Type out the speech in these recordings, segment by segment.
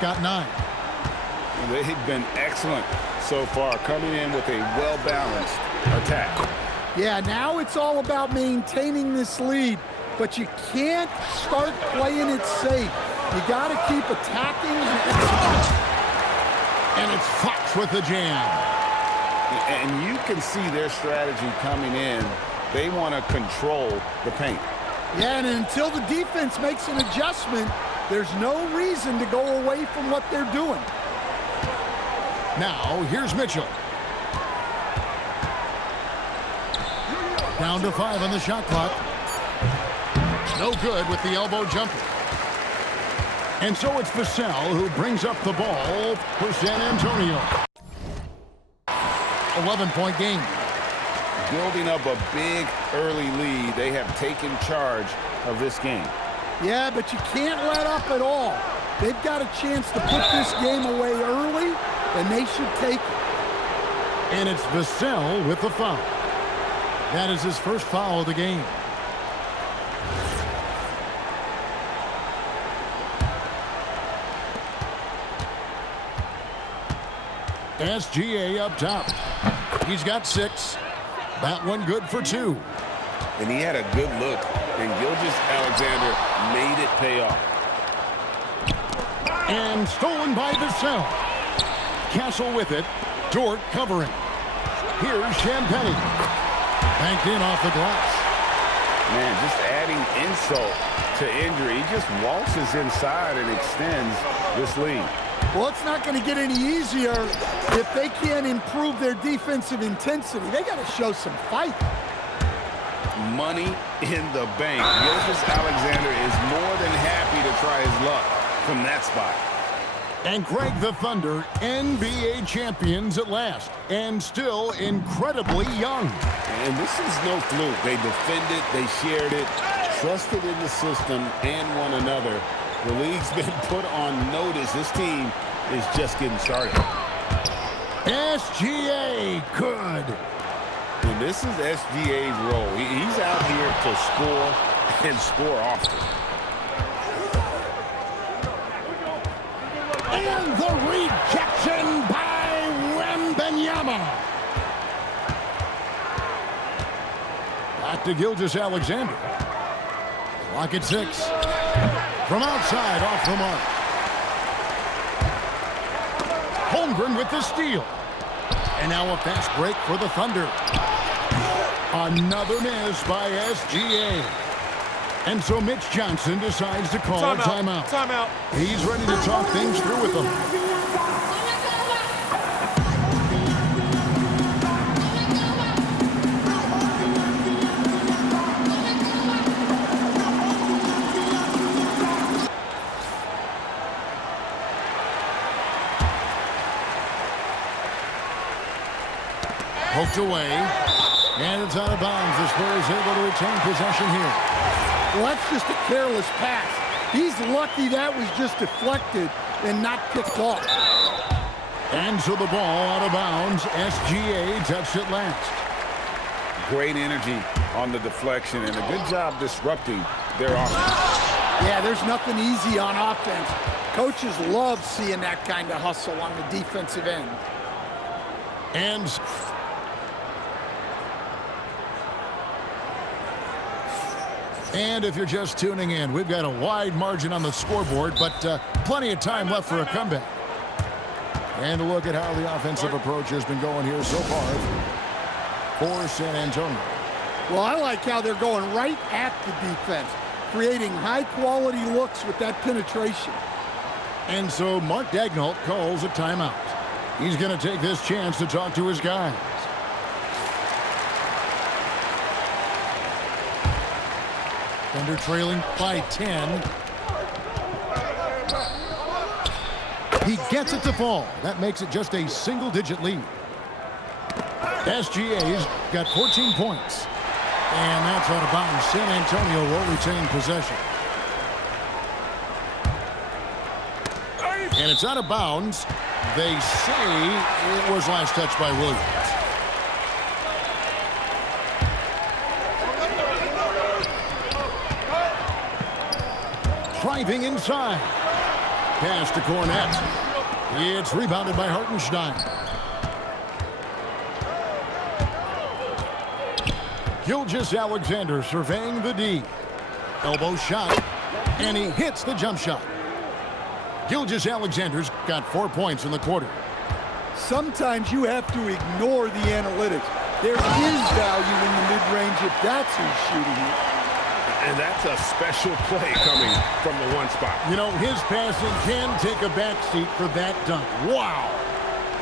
got 9. They've been excellent so far, coming in with a well-balanced attack. Yeah, now it's all about maintaining this lead, but you can't start playing it safe. You got to keep attacking. And it's Fox with the jam. And you can see their strategy coming in. They want to control the paint. Yeah, and until the defense makes an adjustment, there's no reason to go away from what they're doing. Now, here's Mitchell. Down to 5 on the shot clock. No good with the elbow jumper. And so it's Vassell who brings up the ball for San Antonio. 11-point game. Building up a big early lead. They have taken charge of this game. Yeah, but you can't let up at all. They've got a chance to put this game away early, and they should take it. And it's Vassell with the foul. That is his first foul of the game. SGA up top. He's got 6. That one good for 2. And he had a good look, and Gilgeous-Alexander made it pay off. And stolen by Vassell. Castle with it. Dort covering. Here's Champagnie. Banked in off the glass. Man, just adding insult to injury. He just waltzes inside and extends this lead. Well, it's not going to get any easier if they can't improve their defensive intensity. They got to show some fight. Money in the bank. Gilgeous-Alexander is more than happy to try his luck from that spot. And Greg, the Thunder, NBA champions at last, and still incredibly young. And this is no fluke. They defended, they shared it, trusted in the system and one another. The league's been put on notice. This team is just getting started. SGA, good. And this is SGA's role. He's out here to score and score often. And the rejection by Wembanyama. Back to Gilgeous-Alexander. Clock at 6. From outside, off the mark. Holmgren with the steal. And now a fast break for the Thunder. Another miss by SGA. And so Mitch Johnson decides to call a timeout. Timeout. He's ready to talk things through with them. Poked away, and it's out of bounds. The Spurs able to retain possession here. Well, that's just a careless pass. He's lucky that was just deflected and not picked off. And so the ball out of bounds. SGA touched it last. Great energy on the deflection and a good job disrupting their offense. Yeah, there's nothing easy on offense. Coaches love seeing that kind of hustle on the defensive end. And if you're just tuning in, we've got a wide margin on the scoreboard, but plenty of time left for a comeback. And a look at how the offensive approach has been going here so far for San Antonio. Well, I like how they're going right at the defense, creating high-quality looks with that penetration. And so Mark Daigneault calls a timeout. He's going to take this chance to talk to his guys. Thunder trailing by 10. He gets it to fall. That makes it just a single-digit lead. SGA's got 14 points. And that's out of bounds. San Antonio will retain possession. And it's out of bounds. They say it was last touched by Williams. Driving inside. Pass to Cornette. It's rebounded by Hartenstein. Gilgeous-Alexander surveying the D. Elbow shot, and he hits the jump shot. Gilgeous-Alexander's got 4 points in the quarter. Sometimes you have to ignore the analytics. There is value in the mid-range if that's who's shooting it. And that's a special play coming from the one spot. You know, his passing can take a backseat for that dunk. Wow.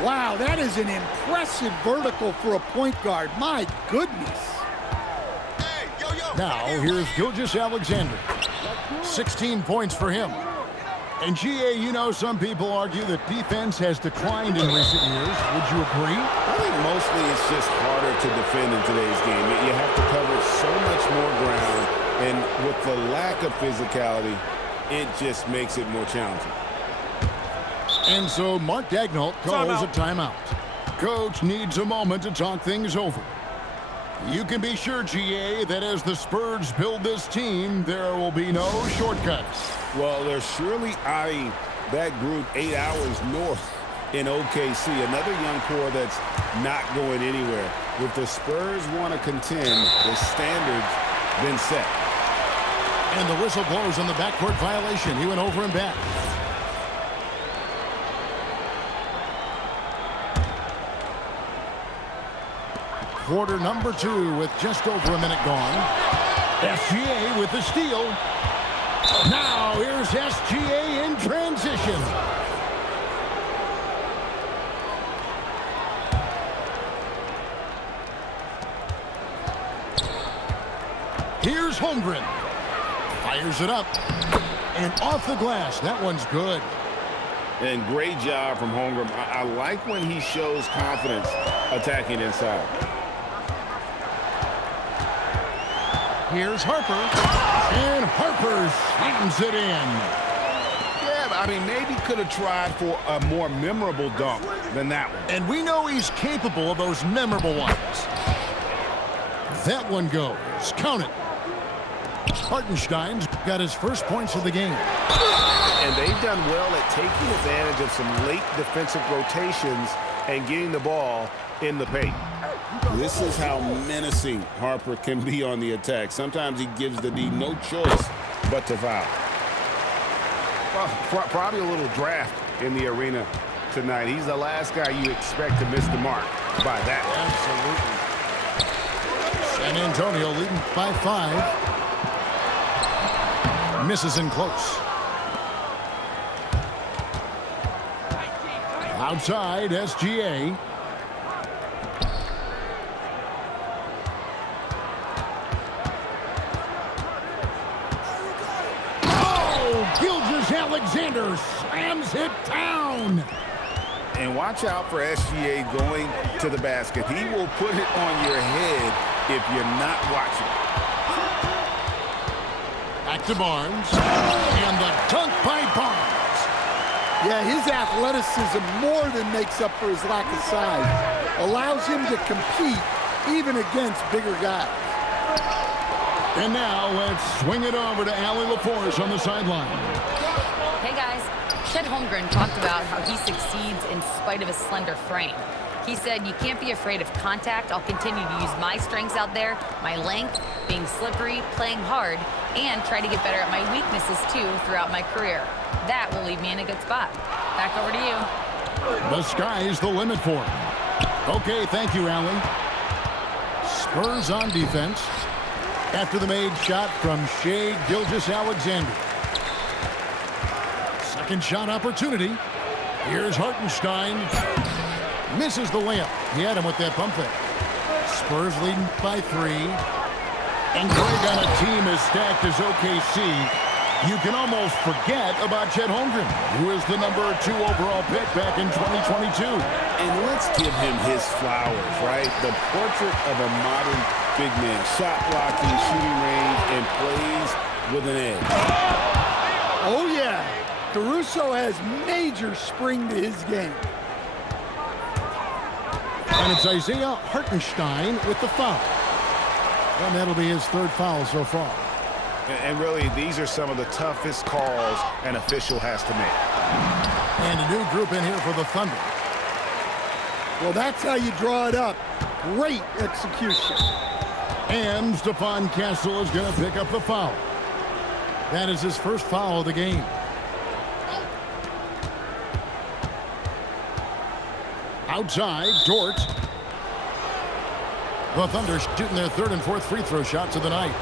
Wow, that is an impressive vertical for a point guard. My goodness. Now, here's Gilgeous-Alexander. 16 points for him. And, GA, you know, some people argue that defense has declined in recent years. Would you agree? I think mostly it's just harder to defend in today's game. You have to cover so much more ground, and with the lack of physicality, it just makes it more challenging. And so Mark Daigneault calls a timeout. Coach needs a moment to talk things over. You can be sure, GA, that as the Spurs build this team, there will be no shortcuts. Well, they're surely eyeing that group 8 hours north in OKC. Another young core that's not going anywhere. If the Spurs want to contend, the standard's been set. And the whistle blows on the backcourt violation. He went over and back. Quarter number 2 with just over a minute gone. SGA with the steal. Now here's SGA in transition. Here's Holmgren. Fires it up. And off the glass. That one's good. And great job from Holmgren. I like when he shows confidence attacking inside. Here's Harper, and Harper slams it in. Yeah, I mean, maybe could have tried for a more memorable dunk than that one. And we know he's capable of those memorable ones. That one goes. Count it. Hartenstein's got his first points of the game. And they've done well at taking advantage of some late defensive rotations and getting the ball in the paint. This is how menacing Harper can be on the attack. Sometimes he gives the D no choice but to foul. Well, probably a little draft in the arena tonight. He's the last guy you expect to miss the mark by that. Absolutely. San Antonio leading by 5. Misses in close. Outside, SGA. Gilgeous-Alexander slams it down. And watch out for SGA going to the basket. He will put it on your head if you're not watching. Back to Barnes. And the dunk by Barnes. Yeah, his athleticism more than makes up for his lack of size. Allows him to compete even against bigger guys. And now let's swing it over to Allie LaForce on the sideline. Hey guys, Chet Holmgren talked about how he succeeds in spite of his slender frame. He said, you can't be afraid of contact. I'll continue to use my strengths out there, my length, being slippery, playing hard, and try to get better at my weaknesses too throughout my career. That will leave me in a good spot. Back over to you. The sky's the limit for him. Okay, thank you, Allie. Spurs on defense. After the made shot from Shai Gilgeous-Alexander. Second shot opportunity. Here's Hartenstein. Misses the layup. He had him with that pump fake. Spurs leading by 3. And Greg, on a team as stacked as OKC, you can almost forget about Chet Holmgren, who is the number 2 overall pick back in 2022. And let's give him his flowers, right? The portrait of a modern big man. Shot blocking, shooting range, and plays with an edge. Oh, yeah. Caruso has major spring to his game. And it's Isaiah Hartenstein with the foul. And that'll be his 3rd foul so far. And really, these are some of the toughest calls an official has to make. And a new group in here for the Thunder. Well, that's how you draw it up. Great execution. And Stephon Castle is going to pick up the foul. That is his first foul of the game. Outside, Dort. The Thunder shooting their third and fourth free throw shots of the night.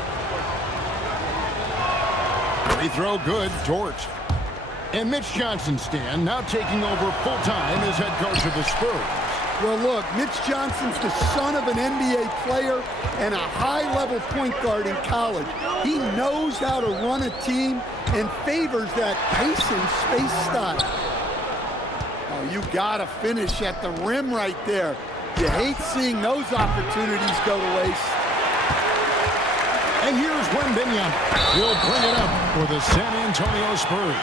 Free throw good, Dort. And Mitch Johnson, Stan, now taking over full-time as head coach of the Spurs. Well, look, Mitch Johnson's the son of an NBA player and a high-level point guard in college. He knows how to run a team and favors that pace and space style. Oh, you got to finish at the rim right there. You hate seeing those opportunities go to waste. And here's Wembanyama. He'll bring it up for the San Antonio Spurs.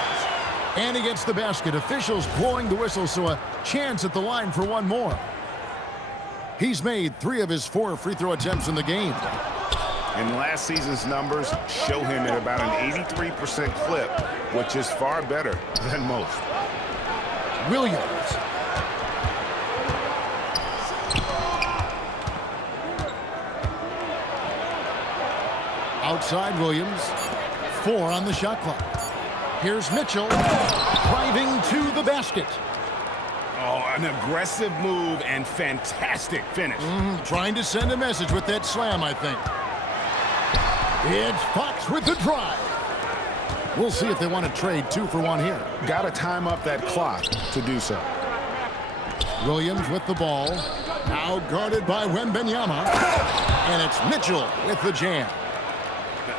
And he gets the basket. Officials blowing the whistle, so a chance at the line for one more. He's made 3 of his 4 free throw attempts in the game. And last season's numbers show him at about an 83% clip, which is far better than most. Williams. Outside Williams. 4 on the shot clock. Here's Mitchell driving to the basket. Oh, an aggressive move and fantastic finish. Trying to send a message with that slam, I think. It's Fox with the drive. We'll see if they want to trade 2 for 1 here. Got to time up that clock to do so. Williams with the ball. Now guarded by Wembanyama. And it's Mitchell with the jam.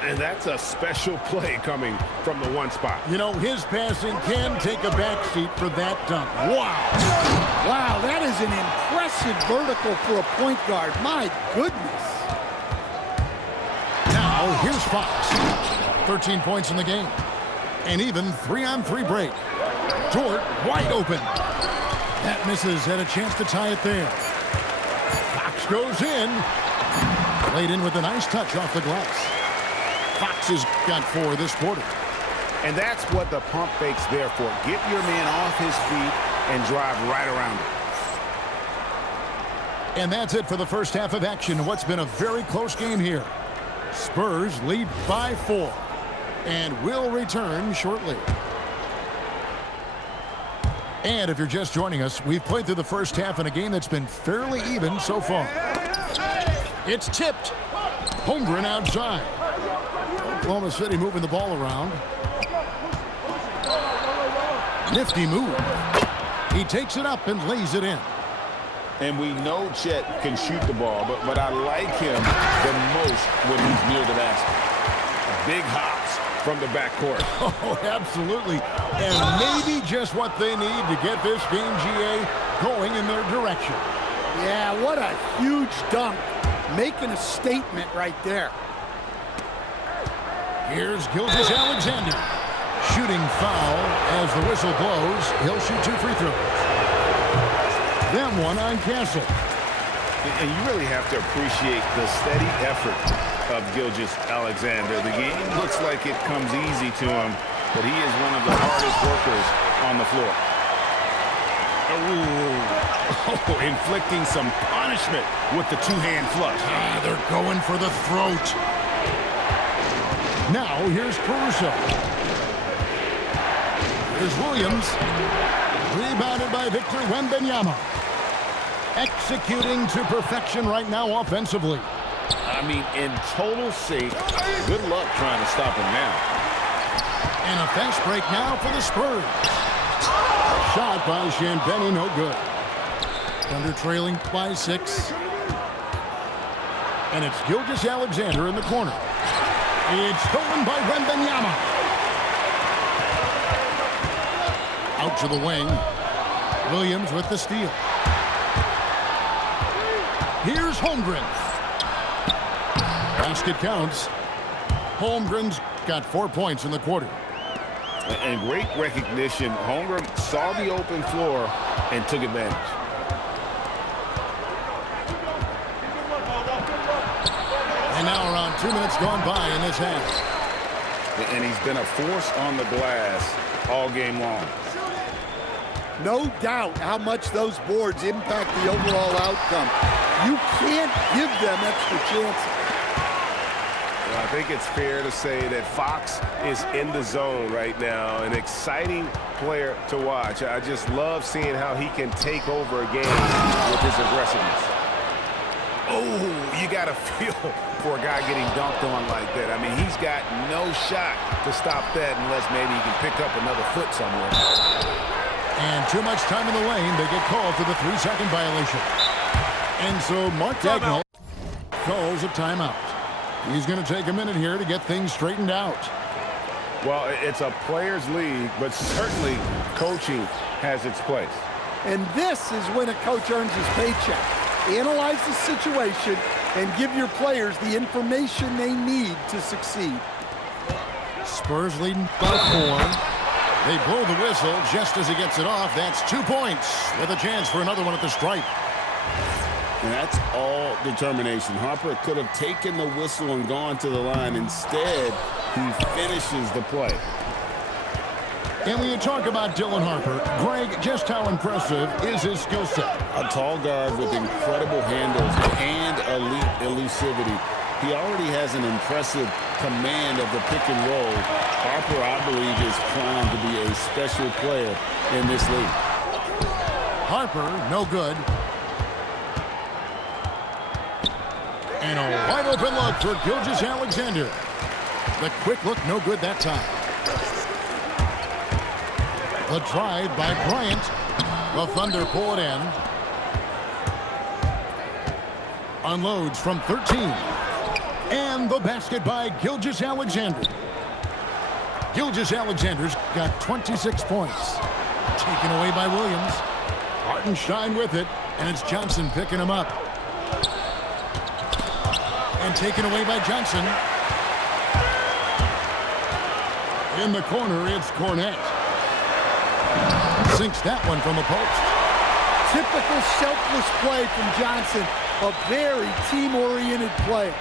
And that's a special play coming from the one spot. You know, his passing can take a backseat for that dunk. Wow. Wow, that is an impressive vertical for a point guard. My goodness. Now, here's Fox. 13 points in the game. And even 3-on-3 break. Dort wide open. That misses. Had a chance to tie it there. Fox goes in. Laid in with a nice touch off the glass. Fox has got 4 this quarter. And that's what the pump fake's there for. Get your man off his feet and drive right around him. And that's it for the first half of action. What's been a very close game here. Spurs lead by 4 and will return shortly. And if you're just joining us, we've played through the first half in a game that's been fairly even so far. It's tipped. Holmgren outside. Oklahoma City moving the ball around. Nifty move. He takes it up and lays it in. And we know Chet can shoot the ball, but I like him the most when he's near the basket. Big hops from the backcourt. Oh, absolutely. And maybe just what they need to get this game, GA, going in their direction. Yeah, what a huge dunk. Making a statement right there. Here's Gilgeous-Alexander. Shooting foul as the whistle blows. He'll shoot 2 free throws. Then 1 on Castle. And you really have to appreciate the steady effort of Gilgeous-Alexander. The game looks like it comes easy to him, but he is one of the hardest workers on the floor. Oh, inflicting some punishment with the 2-hand flush. They're going for the throat. Now here's Caruso. Here's Williams. Rebounded by Victor Wembanyama. Executing to perfection right now offensively. I mean, in total shape. Good luck trying to stop him now. And a fast break now for the Spurs. Shot by Champagnie, no good. Thunder trailing by 6. And it's Gilgeous-Alexander in the corner. It's stolen by Wembanyama. Out to the wing. Williams with the steal. Here's Holmgren. Basket counts. Holmgren's got 4 points in the quarter. And great recognition. Holmgren saw the open floor and took advantage. And now around 2 minutes gone by in this half. and he's been a force on the glass all game long. No doubt how much those boards impact the overall outcome. You can't give them extra chances. Well, I think it's fair to say that Fox is in the zone right now, an exciting player to watch. I just love seeing how he can take over a game with his aggressiveness. Oh, you got to feel for a guy getting dunked on like that. I mean, he's got no shot to stop that unless maybe he can pick up another foot somewhere. And too much time in the lane. They get called for the 3-second violation. And so Mark Daigneault calls a timeout. He's going to take a minute here to get things straightened out. Well, it's a players' league, but certainly coaching has its place. And this is when a coach earns his paycheck. Analyze the situation and give your players the information they need to succeed. Spurs leading by 4. They blow the whistle just as he gets it off. That's 2 points with a chance for another one at the stripe. And that's all determination. Harper could have taken the whistle and gone to the line. Instead, he finishes the play. And when you talk about Dylan Harper, Greg, just how impressive is his skill set? A tall guard with incredible handles and elite elusivity. He already has an impressive command of the pick and roll. Harper, I believe, is primed to be a special player in this league. Harper, no good. And a wide open look for Gilgeous-Alexander. The quick look, no good that time. The drive by Bryant. The Thunder pull it in. Unloads from 13. And the basket by Gilgeous-Alexander. Gilgeous-Alexander's got 26 points. Taken away by Williams. Hartenstein with it, and it's Johnson picking him up. And taken away by Johnson. In the corner, it's Cornette. Sinks that one from the post. Typical selfless play from Johnson, a very team-oriented player.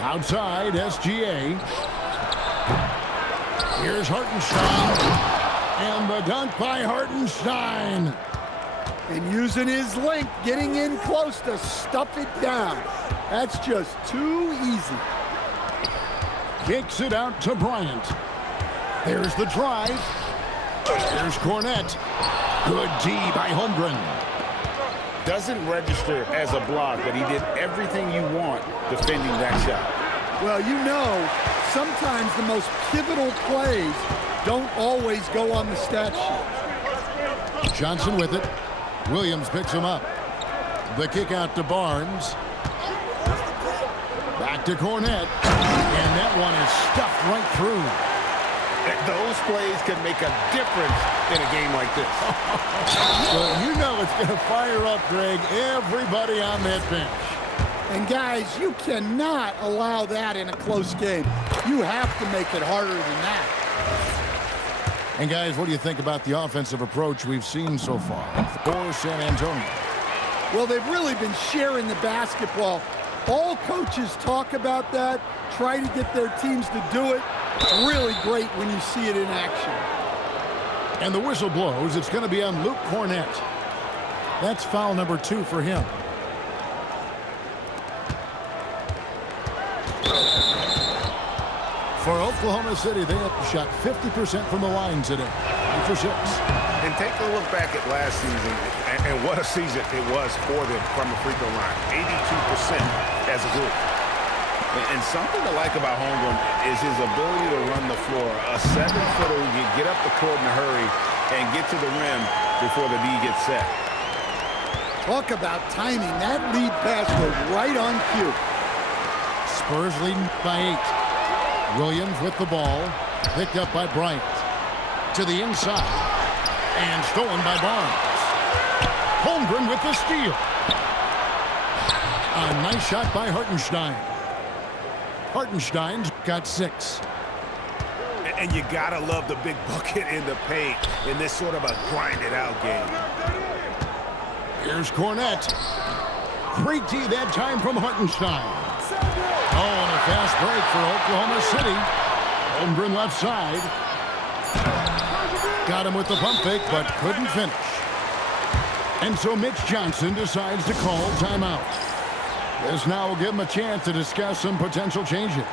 Outside, SGA. Here's Hartenstein. And the dunk by Hartenstein. And using his length, getting in close to stuff it down. That's just too easy. Kicks it out to Bryant. There's the drive. There's Cornette. Good D by Holmgren. Doesn't register as a block, but he did everything you want defending that shot. Well, you know, sometimes the most pivotal plays don't always go on the stat sheet. Johnson with it. Williams picks him up. The kick out to Barnes. Back to Cornette. And that one is stuffed right through. Those plays can make a difference in a game like this. Well, you know it's going to fire up, Greg, everybody on that bench. And guys, you cannot allow that in a close game. You have to make it harder than that. And guys, what do you think about the offensive approach we've seen so far for San Antonio? Well, they've really been sharing the basketball. All coaches talk about that, try to get their teams to do it. It's really great when you see it in action. And the whistle blows. It's going to be on Luke Cornette. That's foul number 2 for him. For Oklahoma City, they have shot 50% from the line today. 3 for 6. And take a look back at last season, and what a season it was for them from the free throw line. 82% as a group. And something to like about Holmgren is his ability to run the floor. A 7-footer who can get up the court in a hurry and get to the rim before the D gets set. Talk about timing. That lead pass was right on cue. Spurs leading by 8. Williams with the ball. Picked up by Bryant. To the inside. And stolen by Barnes. Holmgren with the steal. A nice shot by Hartenstein. Hartenstein's got 6. And you gotta love the big bucket in the paint in this sort of a grind-it-out game. Here's Cornette. Great D that time from Hartenstein. fast break for Oklahoma City. Holmgren left side. Got him with the pump fake, but couldn't finish. And so Mitch Johnson decides to call timeout. This now will give him a chance to discuss some potential changes.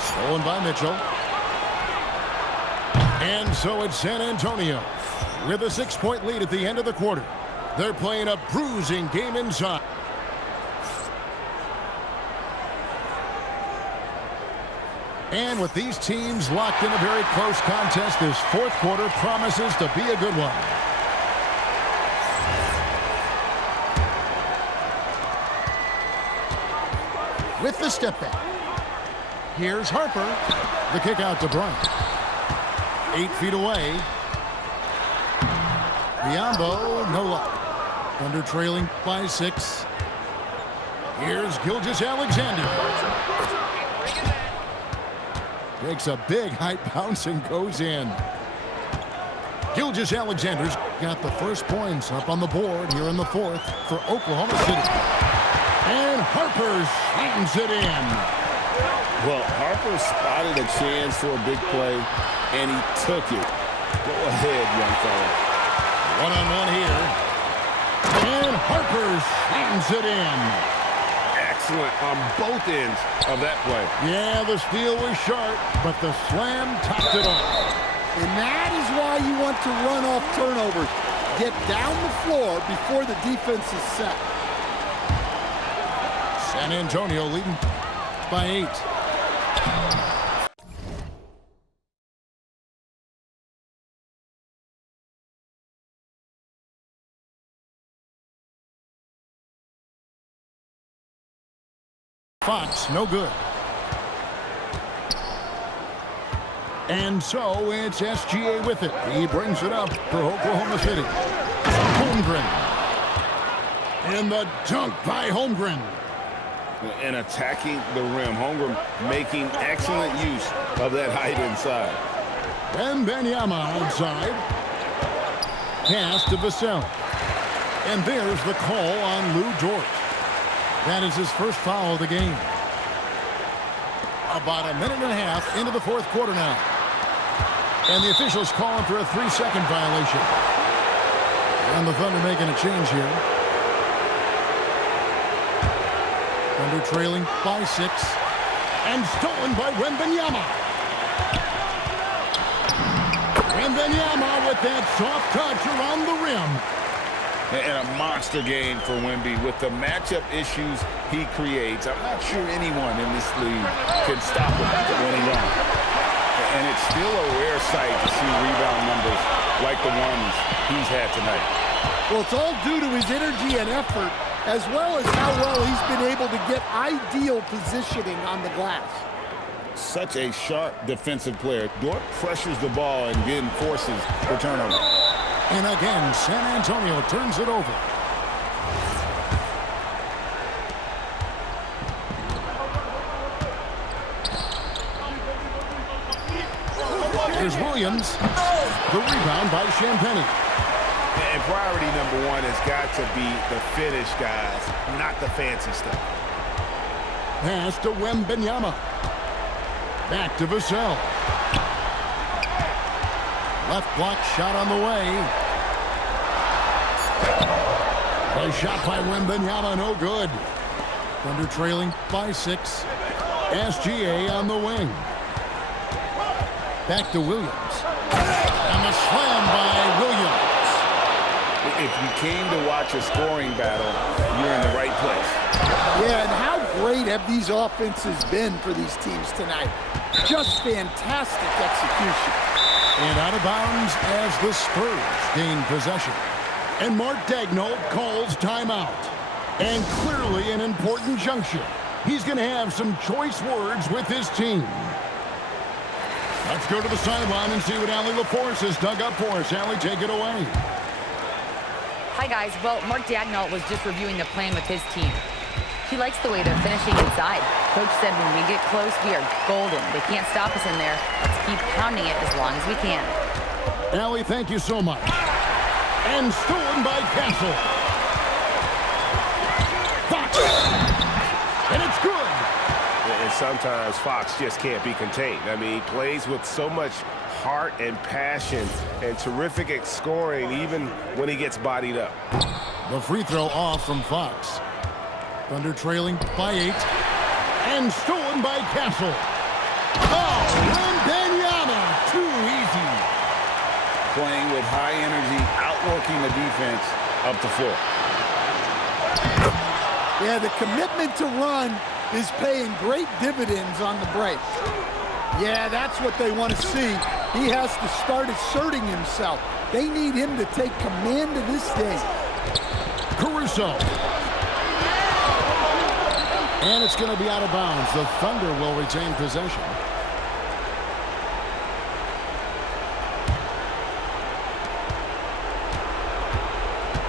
Stolen by Mitchell. And so it's San Antonio with a 6-point lead at the end of the quarter. They're playing a bruising game inside. And with these teams locked in a very close contest, this fourth quarter promises to be a good one. With the step back. Here's Harper. The kick out to Bryant. 8 feet away. Biyombo, no luck. Thunder trailing by 6. Here's Gilgeous-Alexander. Takes a big height bounce and goes in. Gilgeous-Alexander's got the first points up on the board here in the fourth for Oklahoma City. And Harper slams it in. Well, Harper spotted a chance for a big play, and he took it. Go ahead, young fella. One-on-one here. And Harper slams it in. Excellent on both ends of that play. Yeah, the steal was sharp, but the slam topped it off. And that is why you want to run off turnovers. Get down the floor before the defense is set. San Antonio leading by 8. Fox, no good. And so it's SGA with it. He brings it up for Oklahoma City. Holmgren. And the dunk by Holmgren. And attacking the rim. Holmgren making excellent use of that height inside. Wembanyama outside. Pass to Vassell. And there's the call on Lou Dort. That is his first foul of the game. About a minute and a half into the fourth quarter now. And the officials calling for a 3-second violation. And the Thunder making a change here. Thunder trailing by 6. And stolen by Wembanyama. Wembanyama with that soft touch around the rim. And a monster game for Wemby with the matchup issues he creates. I'm not sure anyone in this league can stop him when he runs. And it's still a rare sight to see rebound numbers like the ones he's had tonight. Well, it's all due to his energy and effort, as well as how well he's been able to get ideal positioning on the glass. Such a sharp defensive player. Dort pressures the ball and then forces the turnover. And again, San Antonio turns it over. Here's Williams. The rebound by Champagnie. And priority number one has got to be the finish, guys, not the fancy stuff. Pass to Wembanyama. Back to Vassell. Left block shot on the way. A shot by Wembanyama, no good. Thunder trailing by 6. SGA on the wing. Back to Williams. And the slam by Williams. If you came to watch a scoring battle, you're in the right place. Yeah, and how great have these offenses been for these teams tonight? Just fantastic execution. And out of bounds as the Spurs gain possession. And Mark Daigneault calls timeout. And clearly an important juncture. He's going to have some choice words with his team. Let's go to the sideline and see what Allie LaForce has dug up for us. Allie, take it away. Hi, guys. Well, Mark Daigneault was just reviewing the plan with his team. He likes the way they're finishing inside. Coach said when we get close, we are golden. They can't stop us in there. Let's keep pounding it as long as we can. Allie, thank you so much. And stolen by Castle. Fox. And it's good. And sometimes Fox just can't be contained. I mean, he plays with so much heart and passion and terrific at scoring even when he gets bodied up. The free throw off from Fox. Thunder trailing by 8. And stolen by Castle. Oh, Wembanyama. Too easy. Playing with high energy, outworking the defense up the floor. Yeah, the commitment to run is paying great dividends on the break. Yeah, that's what they want to see. He has to start asserting himself. They need him to take command of this game. Caruso. And it's going to be out of bounds. The Thunder will retain possession.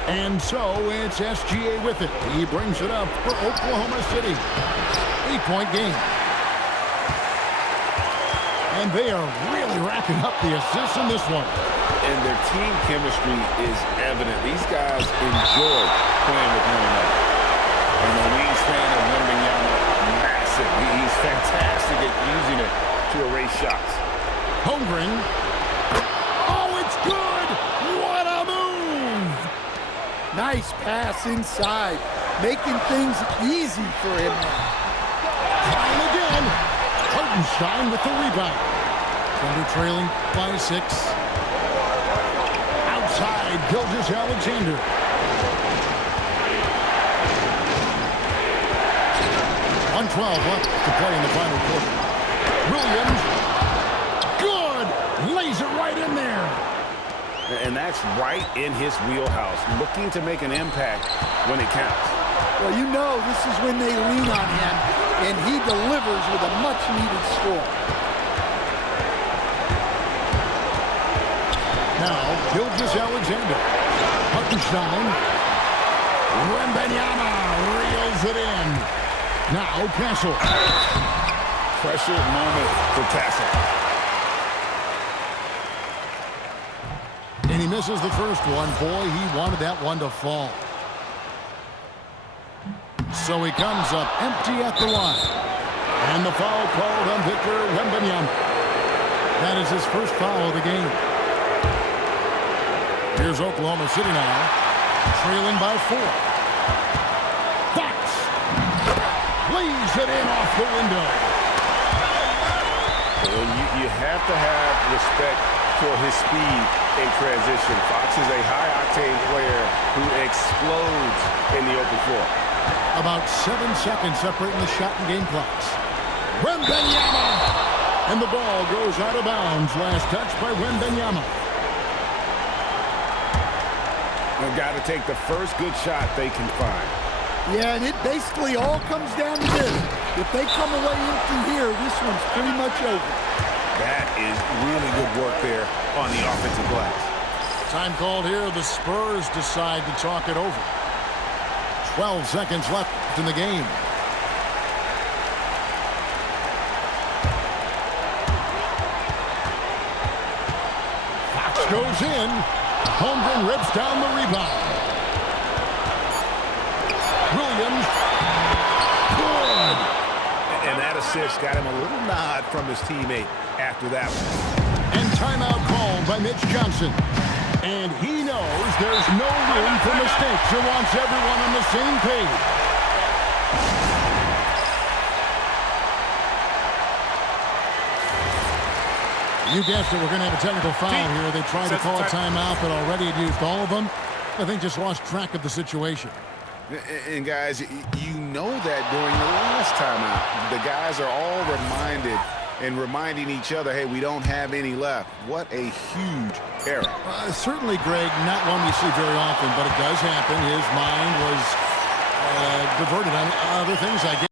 And so it's SGA with it. He brings it up for Oklahoma City. 8-point game. And they are really racking up the assists in this one. And their team chemistry is evident. These guys enjoy playing with one another. And the wingspan of Wembanyama, massive. He's fantastic at using it to erase shots. Holmgren. Oh, it's good! What a move! Nice pass inside, making things easy for him. Trying again. Hartenstein with the rebound. Thunder trailing by 6. Outside, Gilgeous-Alexander. On 12 left to play in the final quarter. Williams. Good! Lays it right in there. And that's right in his wheelhouse, looking to make an impact when it counts. Well, you know this is when they lean on him, and he delivers with a much-needed score. Now, Gilgeous-Alexander. Hartenstein. Wembanyama reels it in. Now, Castle. Pressure moment for Castle. And he misses the first one. Boy, he wanted that one to fall. So he comes up empty at the line. And the foul called on Victor Wembanyama. That is his first foul of the game. Here's Oklahoma City now, trailing by 4. Fox lays it in off the window. And you have to have respect for his speed in transition. Fox is a high-octane player who explodes in the open floor. About 7 seconds separating the shot and game clocks. Wembanyama! And the ball goes out of bounds. Last touch by Wembanyama. They've got to take the first good shot they can find. Yeah, and it basically all comes down to this. If they come away empty here, this one's pretty much over. That is really good work there on the offensive glass. Time called here. The Spurs decide to talk it over. 12 seconds left in the game. Fox goes in. Holmgren rips down the rebound. Williams. Good. And that assist got him a little nod from his teammate after that one. And timeout called by Mitch Johnson. And he knows there's no room for mistakes. He wants everyone on the same page. You guessed it, we're going to have a technical foul here. They tried to call a timeout, but already had used all of them. I think just lost track of the situation. And guys, you know that during the last timeout, the guys are all reminding each other, hey, we don't have any left. What a huge error. Certainly, Greg, not one we see very often, but it does happen. His mind was diverted on other things, I guess.